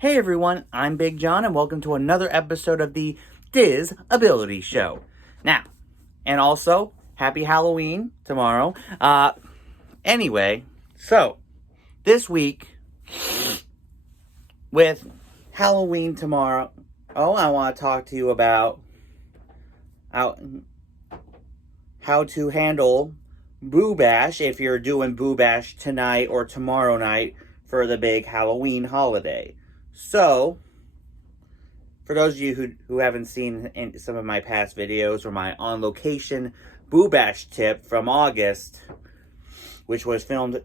Hey everyone, I'm Big John and welcome to another episode of the Diz Ability Show. Now, and also, happy Halloween tomorrow. Anyway, so, this week, with Halloween tomorrow, I want to talk to you about how to handle Boo Bash if you're doing Boo Bash tonight or tomorrow night for the big Halloween holiday. So, for those of you who haven't seen in some of my past videos or my on-location Boo Bash tip from August, which was filmed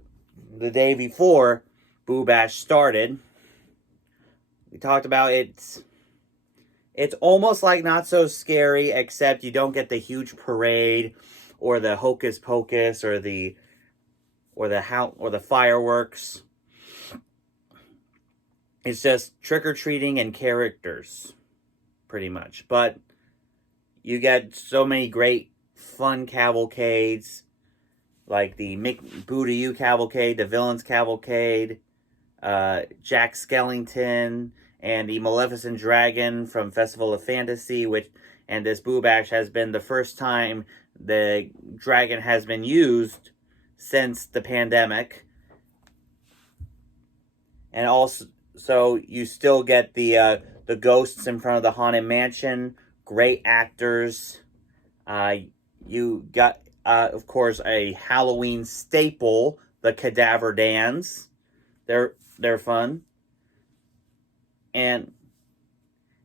the day before Boo Bash started, we talked about it's almost like Not So Scary, except you don't get the huge parade or the hocus pocus or the fireworks. It's just trick-or-treating and characters, pretty much. But you get so many great fun cavalcades, like the Boo to You cavalcade, the Villains cavalcade, Jack Skellington, and the Maleficent Dragon from Festival of Fantasy, and this Boo Bash has been the first time the dragon has been used since the pandemic. And also, so you still get the ghosts in front of the Haunted Mansion, great actors. You got, of course, a Halloween staple, the Cadaver Dans. They're fun. And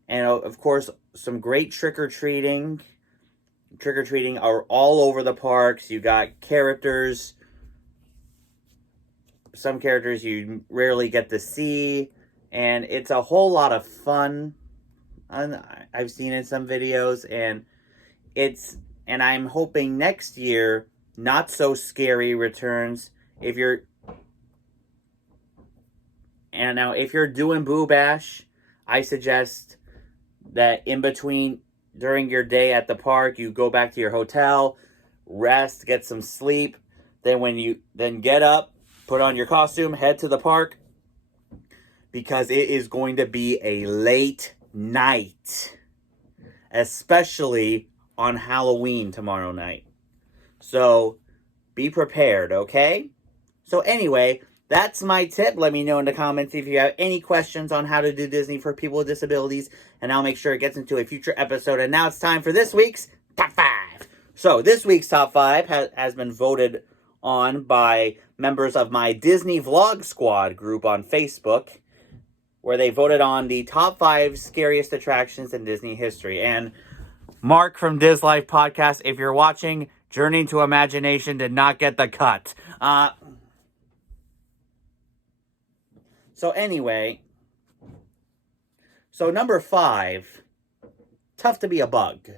of course, some great trick-or-treating. Trick-or-treating are all over the parks. You got characters. Some characters you rarely get to see. And it's a whole lot of fun. I've seen in some videos. And I'm hoping next year, Not So Scary returns. If you're doing Boo Bash, I suggest that in between, during your day at the park, you go back to your hotel, rest, get some sleep. Then get up, put on your costume, head to the park, because it is going to be a late night, especially on Halloween tomorrow night. So be prepared, okay? So anyway, that's my tip. Let me know in the comments if you have any questions on how to do Disney for people with disabilities, and I'll make sure it gets into a future episode. And now it's time for this week's Top 5. So this week's Top 5 has been voted on by members of my Disney Vlog Squad group on Facebook, where they voted on the top 5 scariest attractions in Disney history. And Mark from Diz Life Podcast, if you're watching, Journey to Imagination did not get the cut. So anyway, so number 5, Tough to Be a Bug.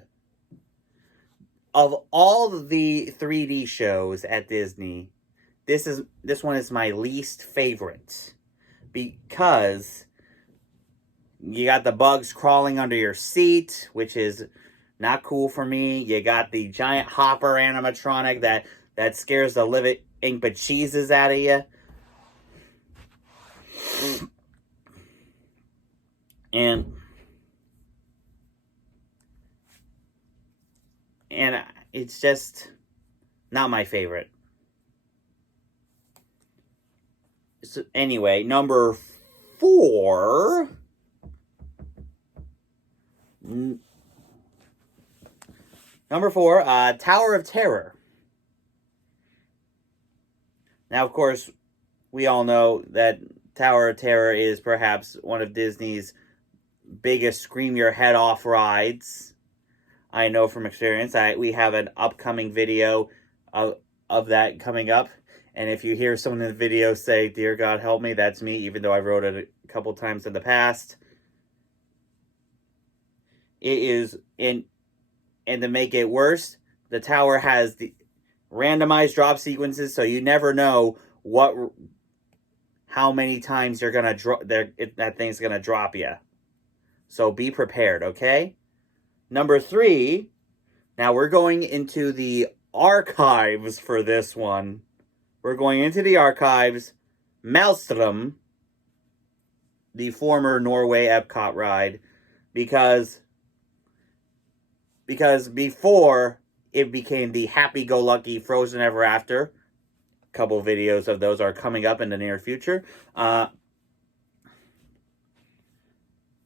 Of all the 3D shows at Disney, this one is my least favorite, because you got the bugs crawling under your seat, which is not cool for me. You got the giant hopper animatronic that scares the living bejesus out of you. And it's just not my favorite. So anyway, number 4. Tower of Terror. Now, of course, we all know that Tower of Terror is perhaps one of Disney's biggest scream your head off rides. I know from experience. We have an upcoming video of that coming up. And if you hear someone in the video say, "Dear God, help me," that's me, even though I wrote it a couple times in the past. It is, and to make it worse, the tower has the randomized drop sequences, so you never know how many times you're gonna that thing's gonna drop you. So be prepared, okay? Number 3. Now we're going into the archives for this one. We're going into the archives. Maelstrom the former Norway Epcot ride, because before it became the happy-go-lucky Frozen Ever After. A couple of videos of those are coming up in the near future.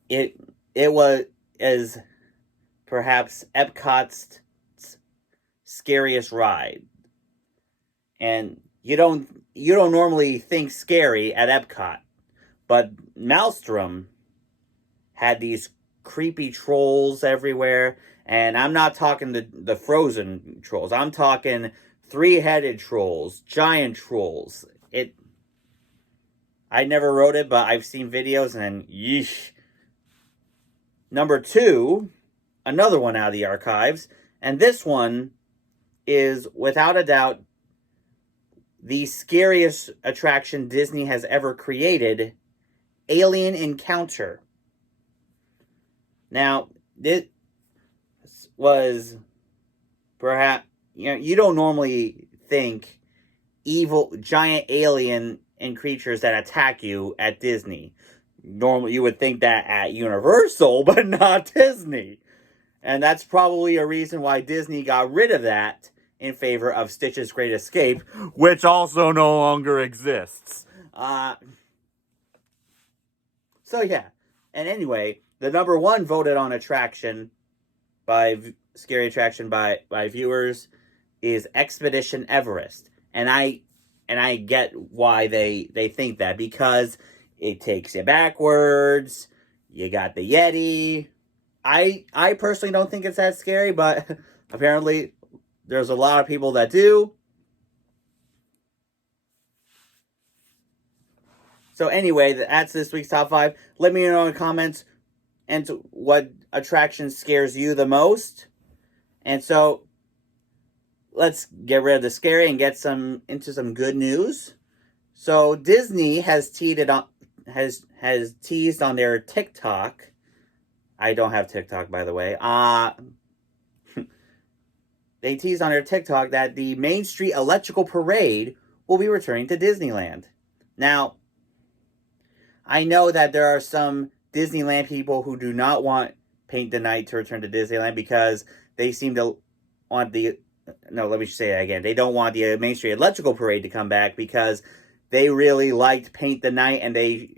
It was as perhaps Epcot's scariest ride, and you don't normally think scary at Epcot, but Maelstrom had these creepy trolls everywhere, and I'm not talking the Frozen trolls. I'm talking three-headed trolls, giant trolls. I never wrote it, but I've seen videos, and yeesh. Number 2, another one out of the archives, and this one is, without a doubt, the scariest attraction Disney has ever created, Alien Encounter. Now, this was perhaps, you don't normally think evil, giant alien and creatures that attack you at Disney. Normally, you would think that at Universal, but not Disney. And that's probably a reason why Disney got rid of that in favor of Stitch's Great Escape, which also no longer exists. So yeah. And anyway, the number 1 voted on attraction scary attraction by viewers is Expedition Everest. And I get why they think that, because it takes you backwards. You got the Yeti. I personally don't think it's that scary, but apparently there's a lot of people that do. So anyway, that's this week's top 5. Let me know in the comments and what attraction scares you the most. And so let's get rid of the scary and get into some good news. So Disney has teased on their TikTok. I don't have TikTok, by the way. They teased on their TikTok that the Main Street Electrical Parade will be returning to Disneyland. Now, I know that there are some Disneyland people who do not want Paint the Night to return to Disneyland because they seem to want let me say that again. They don't want the Main Street Electrical Parade to come back because they really liked Paint the Night, and they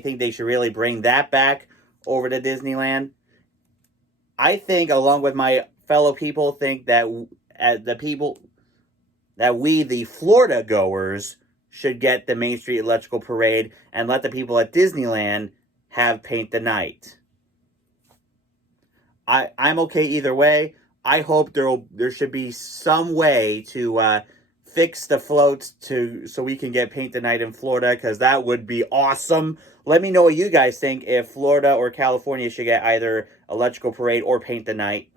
think they should really bring that back over to Disneyland. I think, along with my fellow people, think that we, the Florida goers, should get the Main Street Electrical Parade and let the people at Disneyland have Paint the Night. I'm okay either way. I hope there should be some way to fix the floats so we can get Paint the Night in Florida, because that would be awesome. Let me know what you guys think, if Florida or California should get either Electrical Parade or Paint the Night.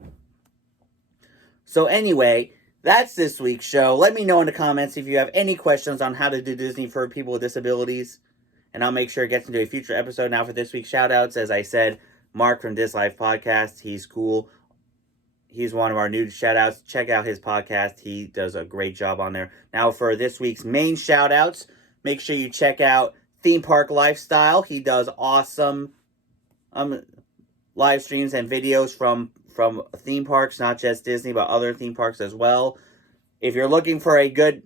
So anyway, that's this week's show. Let me know in the comments if you have any questions on how to do Disney for people with disabilities, and I'll make sure it gets into a future episode. Now for this week's shoutouts, as I said, Mark from This Life Podcast. He's cool. He's one of our new shoutouts. Check out his podcast. He does a great job on there. Now for this week's main shoutouts, make sure you check out Theme Park Lifestyle. He does awesome live streams and videos from theme parks, not just Disney, but other theme parks as well. If you're looking for a good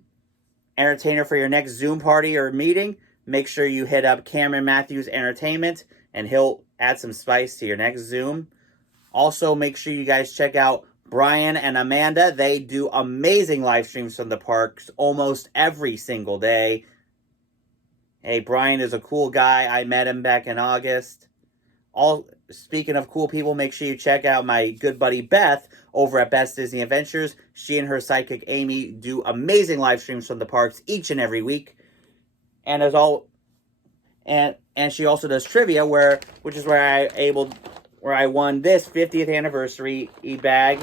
entertainer for your next Zoom party or meeting, make sure you hit up Cameron Matthews Entertainment, and he'll add some spice to your next Zoom. Also, make sure you guys check out Brian and Amanda. They do amazing live streams from the parks almost every single day. Hey, Brian is a cool guy. I met him back in August. Speaking of cool people, make sure you check out my good buddy Beth over at Best Disney Adventures. She and her sidekick Amy do amazing live streams from the parks each and every week. And and she also does trivia, which is where I won this 50th anniversary e-bag.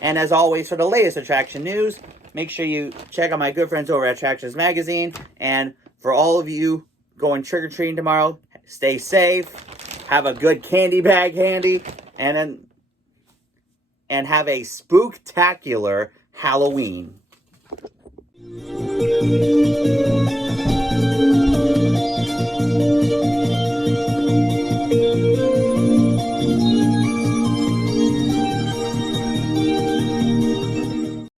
And as always, for the latest attraction news, make sure you check out my good friends over at Attractions Magazine. And for all of you going trick-or-treating tomorrow, stay safe, have a good candy bag handy, and have a spooktacular Halloween.